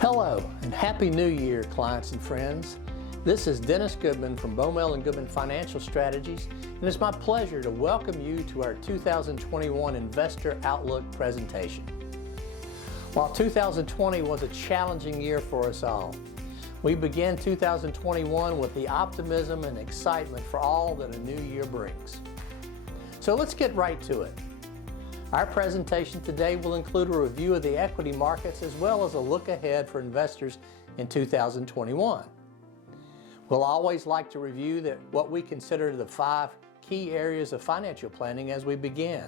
Hello and Happy New Year, clients and friends. This is Dennis Goodman from Baumel & Goodman Financial Strategies, and it's my pleasure to welcome you to our 2021 Investor Outlook presentation. While 2020 was a challenging year for us all, we began 2021 with the optimism and excitement for all that a new year brings. So let's get right to it. Our presentation today will include a review of the equity markets as well as a look ahead for investors in 2021. We'll always like to review what we consider the 5 key areas of financial planning as we begin.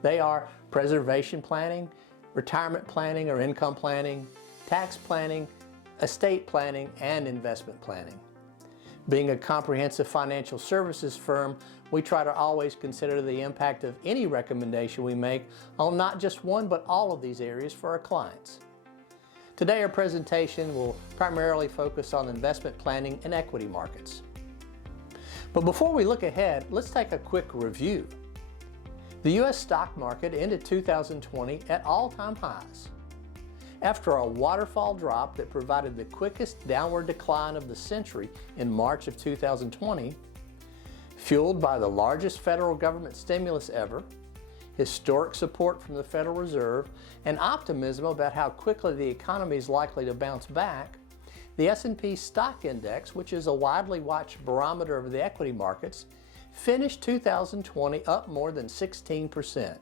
They are preservation planning, retirement planning or income planning, tax planning, estate planning, and investment planning. Being a comprehensive financial services firm, we try to always consider the impact of any recommendation we make on not just one but all of these areas for our clients. Today our presentation will primarily focus on investment planning and equity markets. But before we look ahead, let's take a quick review. The U.S. stock market ended 2020 at all-time highs. After a waterfall drop that provided the quickest downward decline of the century in March of 2020, fueled by the largest federal government stimulus ever, historic support from the Federal Reserve, and optimism about how quickly the economy is likely to bounce back, the S&P Stock Index, which is a widely watched barometer of the equity markets, finished 2020 up more than 16%.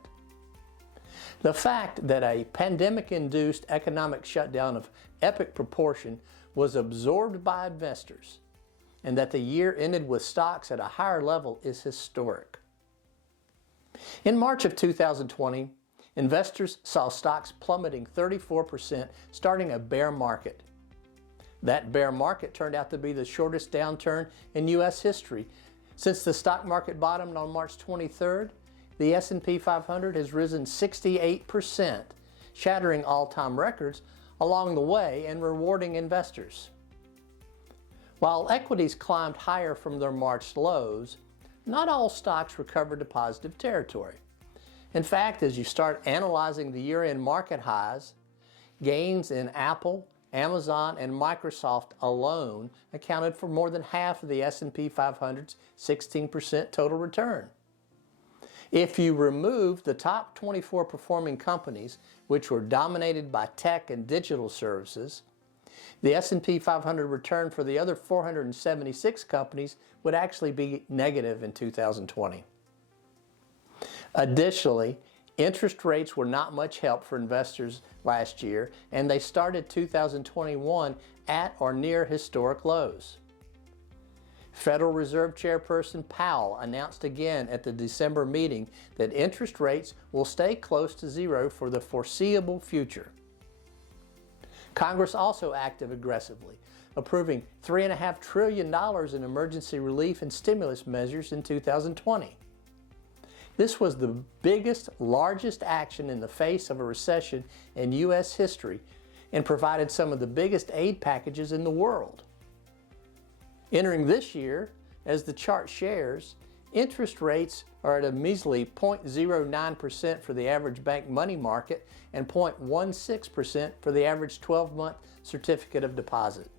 The fact that a pandemic-induced economic shutdown of epic proportion was absorbed by investors and that the year ended with stocks at a higher level is historic. In March of 2020, investors saw stocks plummeting 34%, starting a bear market. That bear market turned out to be the shortest downturn in U.S. history. Since the stock market bottomed on March 23rd, the S&P 500 has risen 68%, shattering all-time records along the way and rewarding investors. While equities climbed higher from their March lows, not all stocks recovered to positive territory. In fact, as you start analyzing the year-end market highs, gains in Apple, Amazon, and Microsoft alone accounted for more than half of the S&P 500's 16% total return. If you remove the top 24 performing companies, which were dominated by tech and digital services, the S&P 500 return for the other 476 companies would actually be negative in 2020. Additionally, interest rates were not much help for investors last year, and they started 2021 at or near historic lows. Federal Reserve Chairperson Powell announced again at the December meeting that interest rates will stay close to zero for the foreseeable future. Congress also acted aggressively, approving $3.5 trillion in emergency relief and stimulus measures in 2020. This was the biggest, largest action in the face of a recession in U.S. history and provided some of the biggest aid packages in the world. Entering this year, as the chart shares, interest rates are at a measly 0.09% for the average bank money market and 0.16% for the average 12-month certificate of deposit.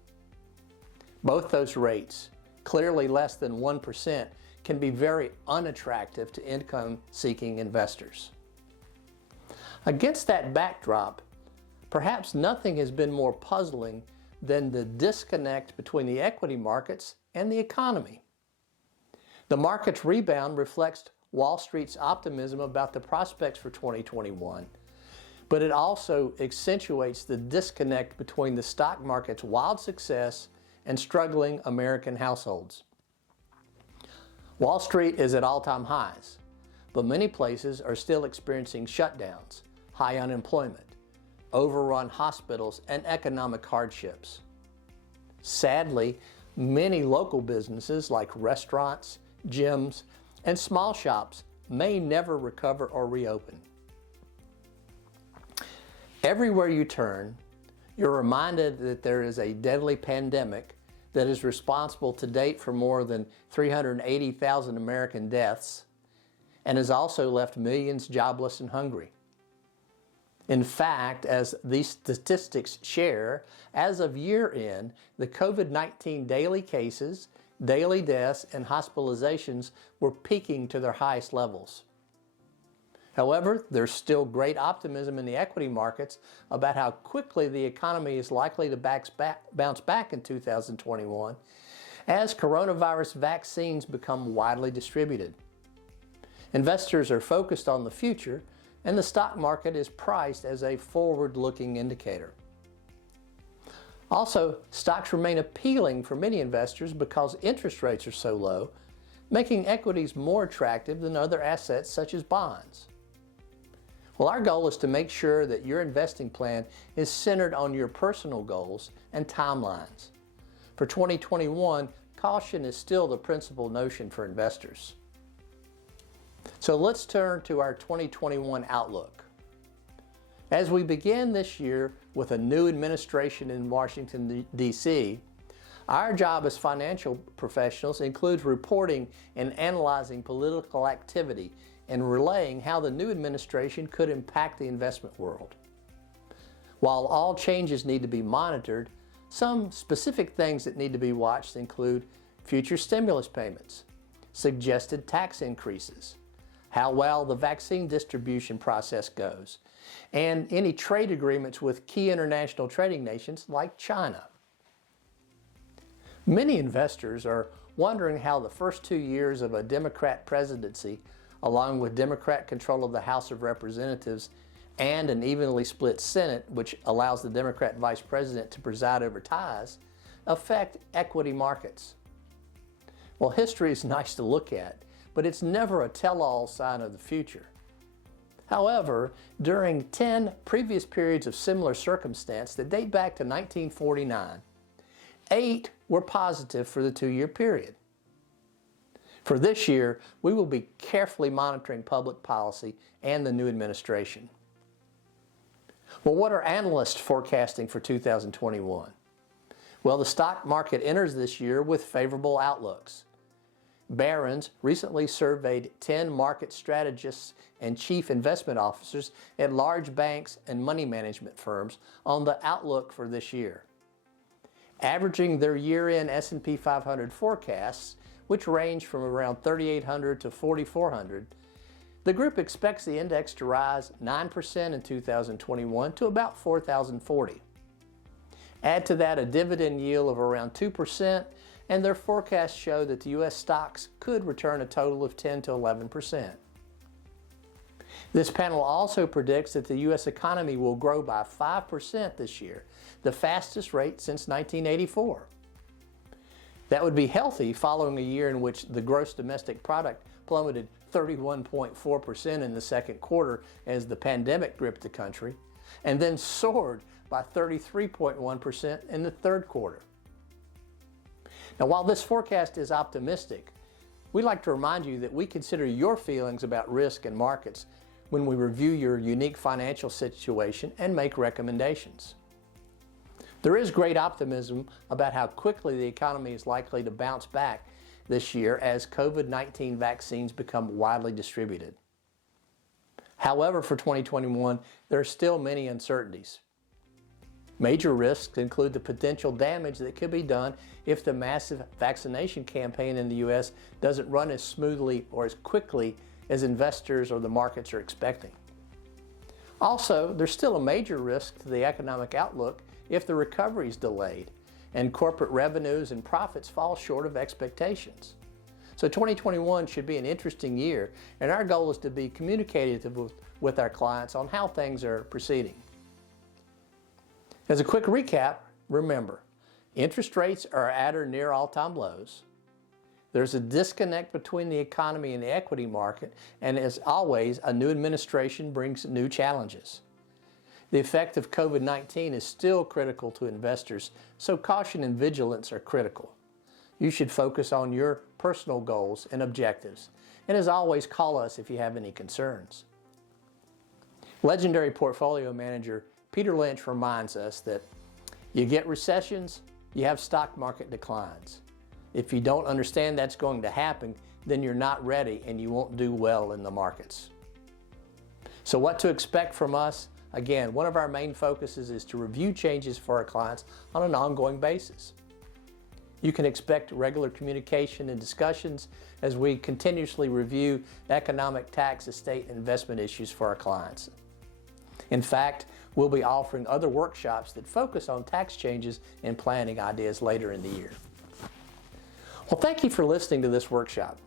Both those rates, clearly less than 1%, can be very unattractive to income-seeking investors. Against that backdrop, perhaps nothing has been more puzzling than the disconnect between the equity markets and the economy. The market's rebound reflects Wall Street's optimism about the prospects for 2021, but it also accentuates the disconnect between the stock market's wild success and struggling American households. Wall Street is at all-time highs, but many places are still experiencing shutdowns, high unemployment, overrun hospitals, and economic hardships. Sadly, many local businesses like restaurants, gyms, and small shops may never recover or reopen. Everywhere you turn, you're reminded that there is a deadly pandemic that is responsible to date for more than 380,000 American deaths and has also left millions jobless and hungry. In fact, as these statistics share, as of year end, the COVID-19 daily cases, daily deaths, and hospitalizations were peaking to their highest levels. However, there's still great optimism in the equity markets about how quickly the economy is likely to bounce back in 2021 as coronavirus vaccines become widely distributed. Investors are focused on the future, and the stock market is priced as a forward-looking indicator. Also, stocks remain appealing for many investors because interest rates are so low, making equities more attractive than other assets such as bonds. Well, our goal is to make sure that your investing plan is centered on your personal goals and timelines. For 2021, caution is still the principal notion for investors. So let's turn to our 2021 outlook. As we begin this year with a new administration in Washington, D.C., our job as financial professionals includes reporting and analyzing political activity and relaying how the new administration could impact the investment world. While all changes need to be monitored, some specific things that need to be watched include future stimulus payments, suggested tax increases, how well the vaccine distribution process goes, and any trade agreements with key international trading nations like China. Many investors are wondering how the first 2 years of a Democrat presidency, along with Democrat control of the House of Representatives and an evenly split Senate, which allows the Democrat vice president to preside over ties, affect equity markets. Well, history is nice to look at, but it's never a tell-all sign of the future. However, during 10 previous periods of similar circumstance that date back to 1949, 8 were positive for the 2-year period. For this year, we will be carefully monitoring public policy and the new administration. Well, what are analysts forecasting for 2021? Well, the stock market enters this year with favorable outlooks. Barron's recently surveyed 10 market strategists and chief investment officers at large banks and money management firms on the outlook for this year. Averaging their year-end S&P 500 forecasts, which range from around 3,800 to 4,400, the group expects the index to rise 9% in 2021 to about 4,040. Add to that a dividend yield of around 2%, and their forecasts show that the U.S. stocks could return a total of 10 to 11%. This panel also predicts that the U.S. economy will grow by 5% this year, the fastest rate since 1984. That would be healthy following a year in which the gross domestic product plummeted 31.4% in the second quarter as the pandemic gripped the country, and then soared by 33.1% in the third quarter. Now, while this forecast is optimistic, we'd like to remind you that we consider your feelings about risk and markets when we review your unique financial situation and make recommendations. There is great optimism about how quickly the economy is likely to bounce back this year as COVID-19 vaccines become widely distributed. However, for 2021, there are still many uncertainties. Major risks include the potential damage that could be done if the massive vaccination campaign in the U.S. doesn't run as smoothly or as quickly as investors or the markets are expecting. Also, there's still a major risk to the economic outlook if the recovery is delayed and corporate revenues and profits fall short of expectations. So 2021 should be an interesting year, and our goal is to be communicative with our clients on how things are proceeding. As a quick recap, remember, interest rates are at or near all-time lows. There's a disconnect between the economy and the equity market, and as always, a new administration brings new challenges. The effect of COVID-19 is still critical to investors, so caution and vigilance are critical. You should focus on your personal goals and objectives, and as always, call us if you have any concerns. Legendary portfolio manager Peter Lynch reminds us that you get recessions, you have stock market declines. If you don't understand that's going to happen, then you're not ready and you won't do well in the markets. So what to expect from us? Again, one of our main focuses is to review changes for our clients on an ongoing basis. You can expect regular communication and discussions as we continuously review economic, tax, estate, and investment issues for our clients. In fact, we'll be offering other workshops that focus on tax changes and planning ideas later in the year. Well, thank you for listening to this workshop.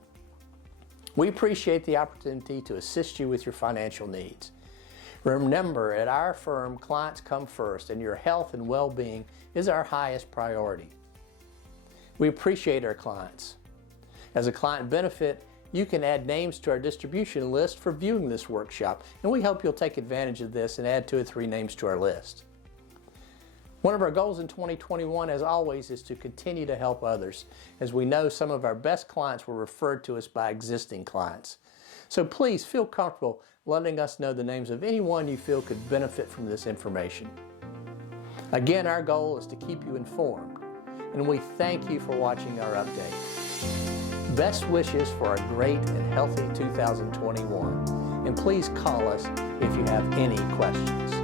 We appreciate the opportunity to assist you with your financial needs. Remember, at our firm, clients come first, and your health and well-being is our highest priority. We appreciate our clients. As a client benefit, you can add names to our distribution list for viewing this workshop, and we hope you'll take advantage of this and add 2 or 3 names to our list. One of our goals in 2021, as always, is to continue to help others, as we know some of our best clients were referred to us by existing clients. So please feel comfortable letting us know the names of anyone you feel could benefit from this information. Again, our goal is to keep you informed, and we thank you for watching our update. Best wishes for a great and healthy 2021, and please call us if you have any questions.